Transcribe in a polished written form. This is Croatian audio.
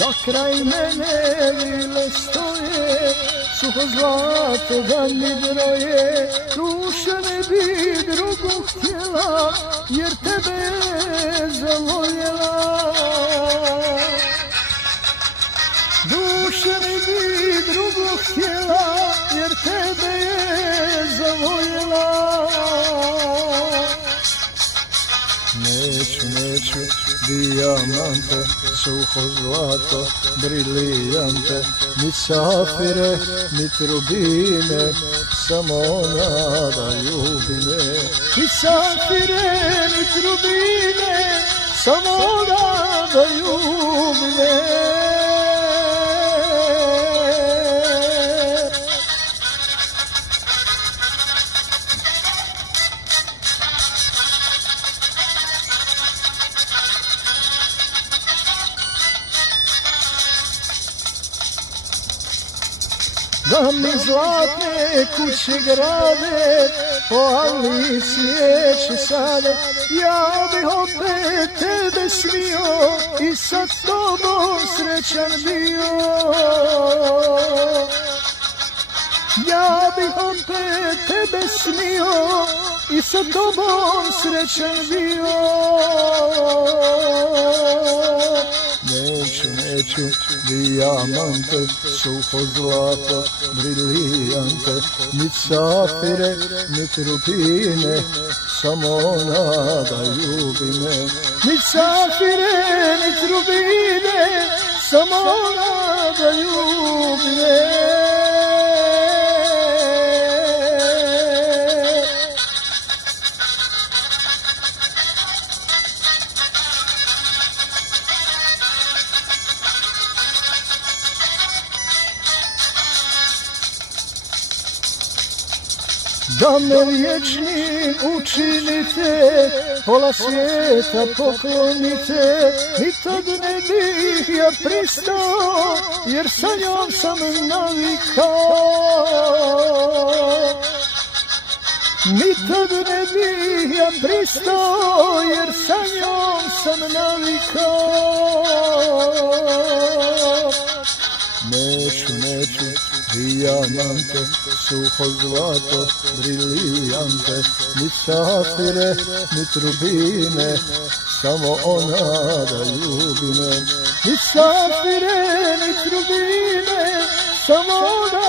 da kraj mene vile stoje, suho zlato da mi broje. Duša ne bi drugu htjela, jer tebe je zavoljela. Duša ne bi drugu htjela, jer tebe je zavoljela. Neću dijamante, suho zlato, brilijante, ni safire, ni trubine, samo ona da ljubi me. Ni safire, ni trubine, samo ona da ljubi me. Da mi zlatne kuće grade, po ali svijeće sade, ja bih opet tebe smio i sa tobom srećan bio. Ja bih opet tebe smio i sa tobom srećan bio. Neću dijamante, suho zlato, brilijante, ni safire, ni trupine, samo ona da ljubi me. Ni safire, ni trupine, samo ona da ljubi me. Da me vječnim učinite, pola svijeta poklonite, ni tad ne bih ja pristao, jer sa njom sam navikao. Ni tad ne bih ja pristao, jer sa njom sam navikao. Neću dijamante, suho zlato, brilijante, ni safire, ni trubine, samo ona da ljubi me. Ni safire, ni trubine, samo ona